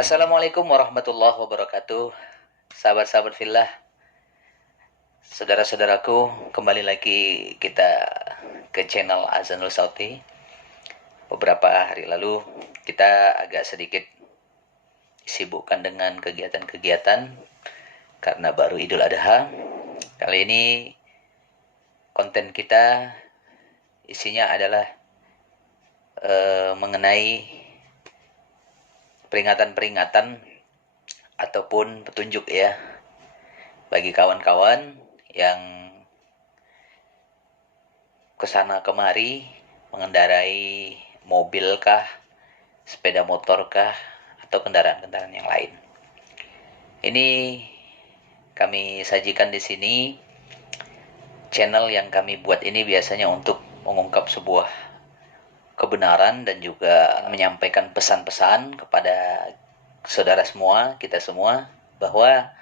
Assalamualaikum warahmatullahi wabarakatuh. Sahabat-sahabat fillah, saudara-saudaraku, kembali lagi kita ke channel Azanul Sauti. Beberapa hari lalu kita agak sedikit disibukkan dengan kegiatan-kegiatan karena baru Idul Adha. Kali ini konten kita isinya adalah mengenai peringatan-peringatan ataupun petunjuk ya bagi kawan-kawan yang kesana kemari mengendarai mobil kah, sepeda motor kah, atau kendaraan-kendaraan yang lain. Ini kami sajikan di sini. Channel yang kami buat ini biasanya untuk mengungkap sebuah kebenaran dan juga menyampaikan pesan-pesan kepada saudara semua, kita semua, bahwa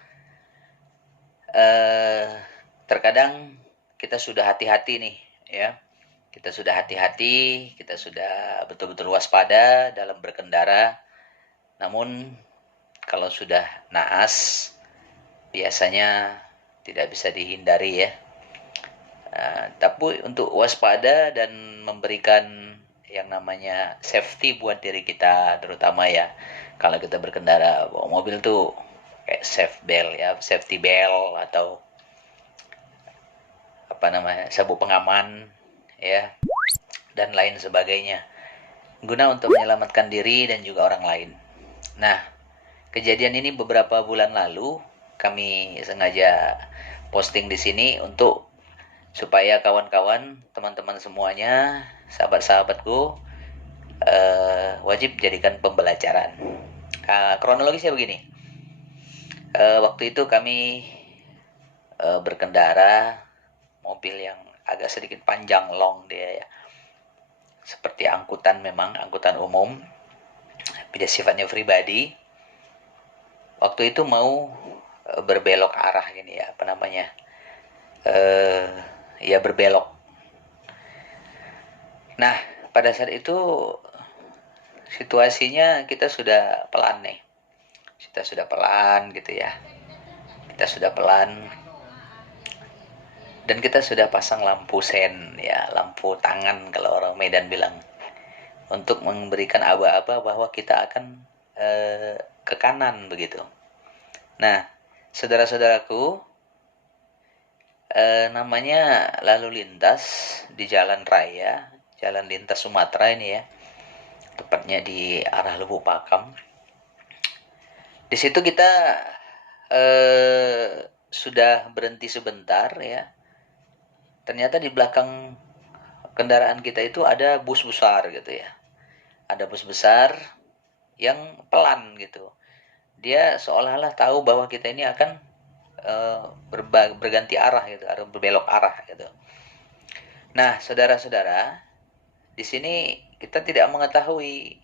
terkadang kita sudah hati-hati nih ya. Kita sudah hati-hati, kita sudah betul-betul waspada dalam berkendara. Namun kalau sudah naas biasanya tidak bisa dihindari ya. Tapi untuk waspada dan memberikan yang namanya safety buat diri kita, terutama ya kalau kita berkendara bawa mobil tuh kayak safety belt atau sabuk pengaman ya dan lain sebagainya, guna untuk menyelamatkan diri dan juga orang lain. Nah, kejadian ini beberapa bulan lalu kami sengaja posting di sini untuk supaya kawan-kawan, teman-teman semuanya, sahabat-sahabatku wajib jadikan pembelajaran. Kronologisnya begini. Waktu itu kami berkendara mobil yang agak sedikit panjang, long dia ya. Seperti angkutan, memang angkutan umum, tidak sifatnya pribadi. Waktu itu mau berbelok arah gini ya, berbelok. Nah, pada saat itu situasinya kita sudah pelan nih. Kita sudah pelan gitu ya. Kita sudah pelan. Dan kita sudah pasang lampu sen ya, lampu tangan kalau orang Medan bilang. Untuk memberikan aba-aba bahwa kita akan ke kanan begitu. Nah, saudara-saudaraku, namanya lalu lintas di jalan raya, jalan lintas Sumatera ini ya, tepatnya di arah Lubuk Pakam. Di situ kita sudah berhenti sebentar ya. Ternyata di belakang kendaraan kita itu ada bus besar gitu ya. Ada bus besar yang pelan gitu. Dia seolah-olah tahu bahwa kita ini akan berganti arah gitu, atau berbelok arah gitu. Nah, saudara-saudara, di sini kita tidak mengetahui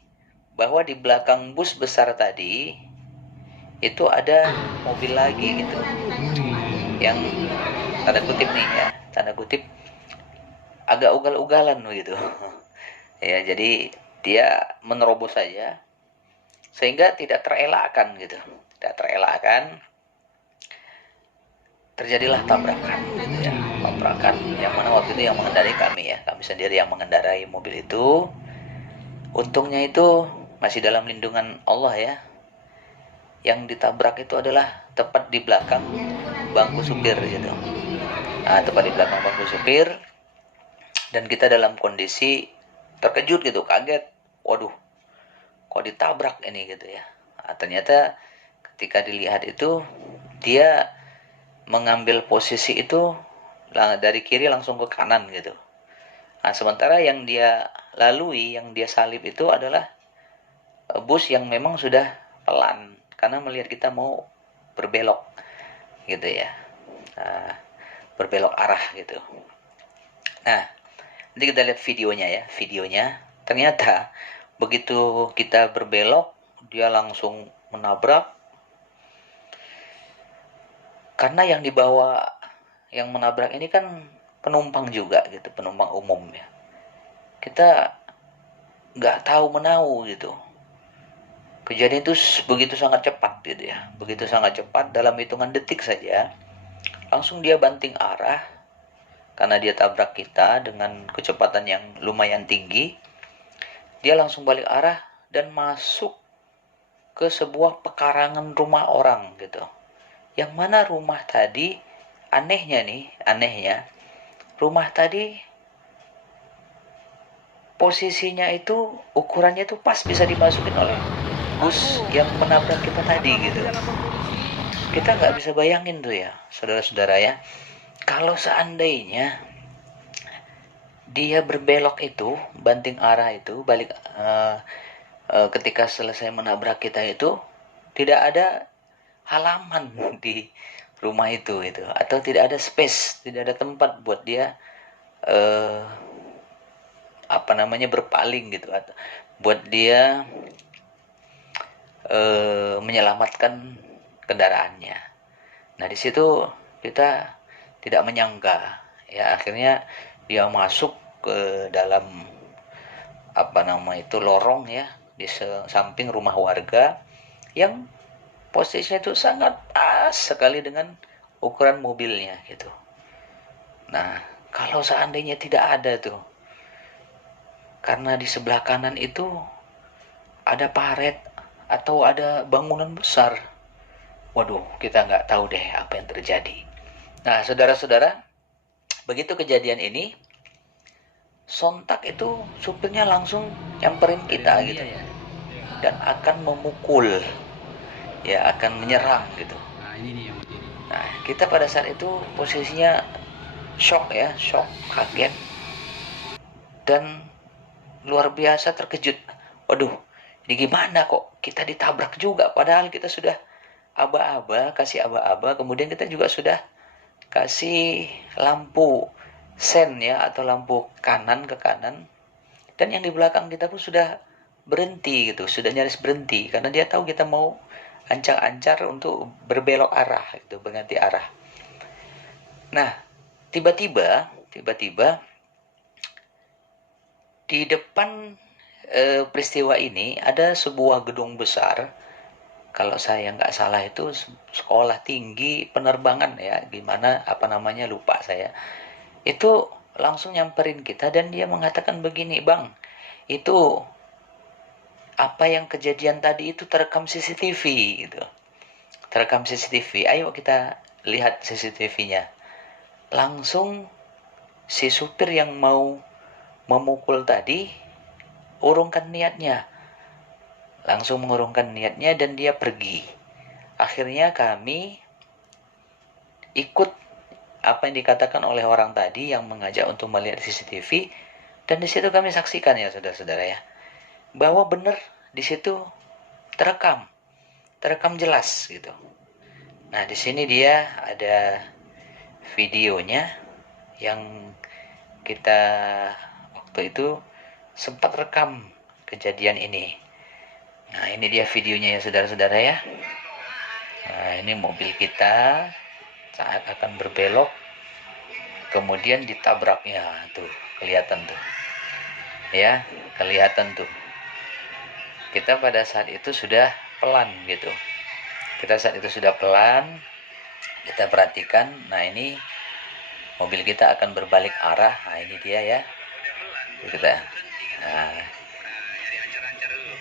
bahwa di belakang bus besar tadi itu ada mobil lagi gitu, yang tanda kutip nih ya, tanda kutip agak ugal-ugalan begitu. Ya, jadi dia menerobos saja sehingga tidak terelakkan gitu. Tidak terelakkan terjadilah tabrakan gitu ya. Tabrakan yang mana waktu itu yang mengendarai kami ya. Kami sendiri yang mengendarai mobil itu. Untungnya itu masih dalam lindungan Allah ya. Yang ditabrak itu adalah tepat di belakang bangku supir gitu. Nah, tepat di belakang bangku supir. Dan kita dalam kondisi terkejut gitu, kaget. Waduh, kok ditabrak ini gitu ya. Nah, ternyata ketika dilihat itu dia mengambil posisi itu dari kiri langsung ke kanan gitu. Nah, sementara yang dia lalui, yang dia salib itu adalah bus yang memang sudah pelan karena melihat kita mau berbelok gitu ya. Nah, berbelok arah gitu. Nah, nanti kita lihat videonya ya. Videonya ternyata begitu kita berbelok, dia langsung menabrak. Karena yang dibawa, yang menabrak ini kan penumpang juga gitu, penumpang umum ya. Kita nggak tahu menau gitu. Kejadian itu begitu sangat cepat gitu ya, begitu sangat cepat, dalam hitungan detik saja langsung dia banting arah karena dia tabrak kita dengan kecepatan yang lumayan tinggi. Dia langsung balik arah dan masuk ke sebuah pekarangan rumah orang gitu. Yang mana rumah tadi, anehnya rumah tadi posisinya itu ukurannya itu pas bisa dimasukin oleh bus yang menabrak kita tadi gitu. Kita nggak bisa bayangin tuh ya, saudara-saudara ya, kalau seandainya dia berbelok itu, banting arah itu, balik ketika selesai menabrak kita itu, tidak ada halaman di rumah itu atau tidak ada space, tidak ada tempat buat dia berpaling gitu, atau buat dia menyelamatkan kendaraannya. Nah di situ kita tidak menyangka ya, akhirnya dia masuk ke dalam lorong ya, di samping rumah warga yang posisinya itu sangat pas sekali dengan ukuran mobilnya gitu. Nah kalau seandainya tidak ada tuh, karena di sebelah kanan itu ada paret atau ada bangunan besar, waduh kita nggak tahu deh apa yang terjadi. Nah saudara-saudara, begitu kejadian ini, sontak itu supirnya langsung nyamperin kita gitu dan akan memukul ya, akan menyerang gitu. Nah kita pada saat itu posisinya shock, kaget dan luar biasa terkejut. Waduh, ini gimana kok kita ditabrak juga, padahal kita sudah kasih aba-aba, kemudian kita juga sudah kasih lampu sen ya, atau lampu kanan ke kanan, dan yang di belakang kita pun sudah berhenti gitu, sudah nyaris berhenti karena dia tahu kita mau ancang-ancar untuk berbelok arah gitu, berganti arah. Nah tiba-tiba di depan peristiwa ini ada sebuah gedung besar, kalau saya nggak salah itu sekolah tinggi penerbangan ya, lupa saya. Itu langsung nyamperin kita dan dia mengatakan begini, "Bang, itu apa yang kejadian tadi itu terekam CCTV gitu. Terekam CCTV. Ayo kita lihat CCTV-nya." Langsung si supir yang mau memukul tadi langsung mengurungkan niatnya dan dia pergi. Akhirnya kami ikut apa yang dikatakan oleh orang tadi yang mengajak untuk melihat CCTV, dan di situ kami saksikan ya saudara-saudara ya, bahwa benar di situ terekam jelas gitu. Nah di sini dia ada videonya yang kita waktu itu sempat rekam kejadian ini. Nah ini dia videonya ya saudara-saudara ya. Nah ini mobil kita saat akan berbelok, kemudian ditabraknya tuh, kelihatan tuh ya, kelihatan tuh. Kita pada saat itu sudah pelan gitu, kita perhatikan. Nah ini mobil kita akan berbalik arah. Nah ini dia ya, kita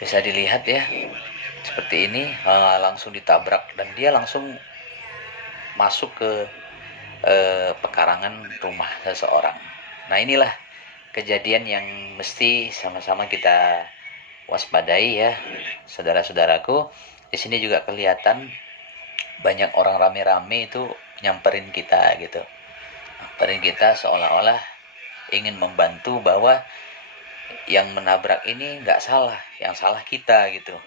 bisa dilihat ya seperti ini. Langsung ditabrak dan dia langsung masuk ke pekarangan rumah seseorang. Nah inilah kejadian yang mesti sama-sama kita waspadai ya saudara-saudaraku. Di sini juga kelihatan banyak orang rame-rame itu nyamperin kita gitu, seolah-olah ingin membantu bahwa yang menabrak ini nggak salah, yang salah kita gitu,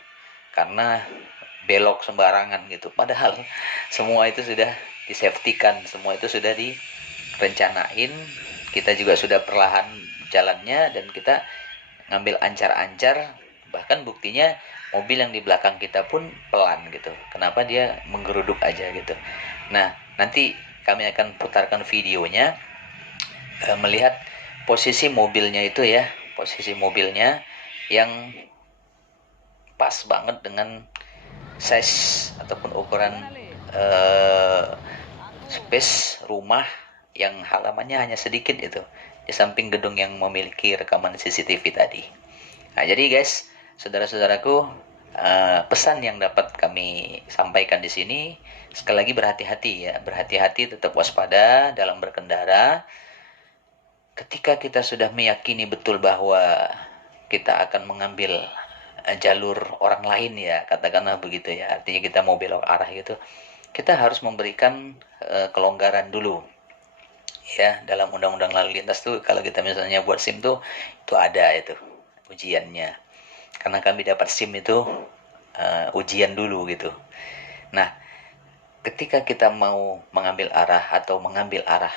karena belok sembarangan gitu. Padahal semua itu sudah disafetykan, semua itu sudah direncanain. Kita juga sudah perlahan jalannya dan kita ngambil ancar-ancar, bahkan buktinya mobil yang di belakang kita pun pelan gitu. Kenapa dia menggeruduk aja gitu. Nah nanti kami akan putarkan videonya, melihat posisi mobilnya itu ya, posisi mobilnya yang pas banget dengan size ataupun ukuran space rumah yang halamannya hanya sedikit itu, di samping gedung yang memiliki rekaman CCTV tadi. Nah, jadi guys, saudara-saudaraku, pesan yang dapat kami sampaikan di sini, sekali lagi berhati-hati ya, berhati-hati, tetap waspada dalam berkendara. Ketika kita sudah meyakini betul bahwa kita akan mengambil jalur orang lain ya, katakanlah begitu ya, artinya kita mau belok arah gitu, kita harus memberikan kelonggaran dulu ya. Dalam undang-undang lalu lintas tuh, kalau kita misalnya buat SIM tuh, itu ada itu ujiannya. Karena kami dapat SIM itu ujian dulu gitu. Nah, ketika kita mau mengambil arah atau mengambil arah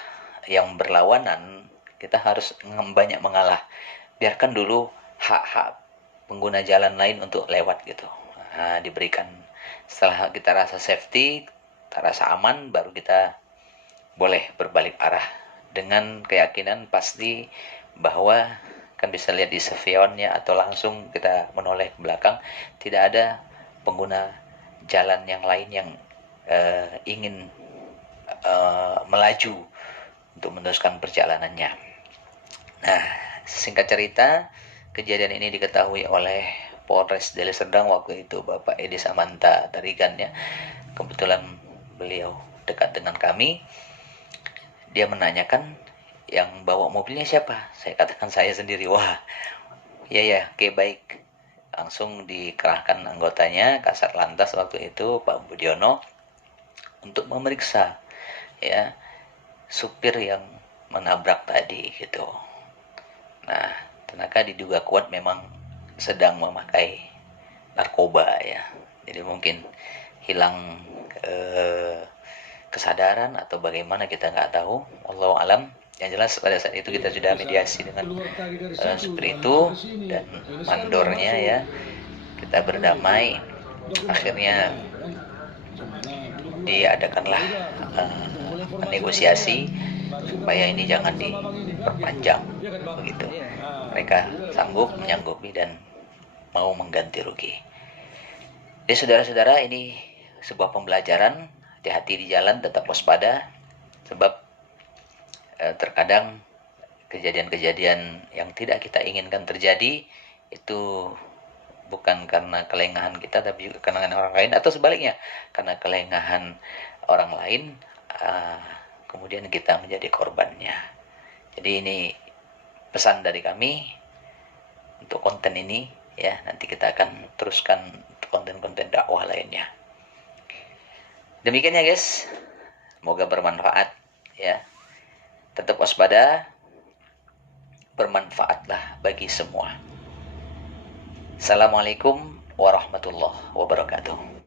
yang berlawanan, kita harus banyak mengalah. Biarkan dulu hak-hak pengguna jalan lain untuk lewat gitu. Nah, diberikan. Setelah kita rasa safety, kita rasa aman, baru kita boleh berbalik arah dengan keyakinan pasti bahwa kan bisa lihat di spionnya atau langsung kita menoleh ke belakang, tidak ada pengguna jalan yang lain yang ingin melaju untuk meneruskan perjalanannya. Nah, singkat cerita, kejadian ini diketahui oleh Polres Deli Serdang waktu itu, Bapak Edi Samanta Tarigan ya. Kebetulan beliau dekat dengan kami. Dia menanyakan, yang bawa mobilnya siapa? Saya katakan saya sendiri. Wah, ya, oke, baik. Langsung dikerahkan anggotanya, Kasat Lantas waktu itu, Pak Budiono, untuk memeriksa ya supir yang menabrak tadi gitu. Nah, ternyata diduga kuat memang sedang memakai narkoba ya. Jadi mungkin hilang kesadaran atau bagaimana, kita nggak tahu. Wallahu alam. Yang jelas pada saat itu kita sudah mediasi dengan supir itu dan mandornya ya. Kita berdamai. Akhirnya diadakanlah negosiasi supaya ini jangan diperpanjang begitu. Mereka sanggup menyanggupi dan mau mengganti rugi. Jadi saudara-saudara, ini sebuah pembelajaran. Hati-hati di jalan, tetap waspada, sebab terkadang kejadian-kejadian yang tidak kita inginkan terjadi itu bukan karena kelengahan kita, tapi juga kelengahan orang lain, atau sebaliknya, karena kelengahan orang lain kemudian kita menjadi korbannya. Jadi ini pesan dari kami untuk konten ini ya. Nanti kita akan teruskan konten-konten dakwah lainnya. Demikian ya guys, semoga bermanfaat ya. Tetap waspada, bermanfaatlah bagi semua. Assalamualaikum warahmatullahi wabarakatuh.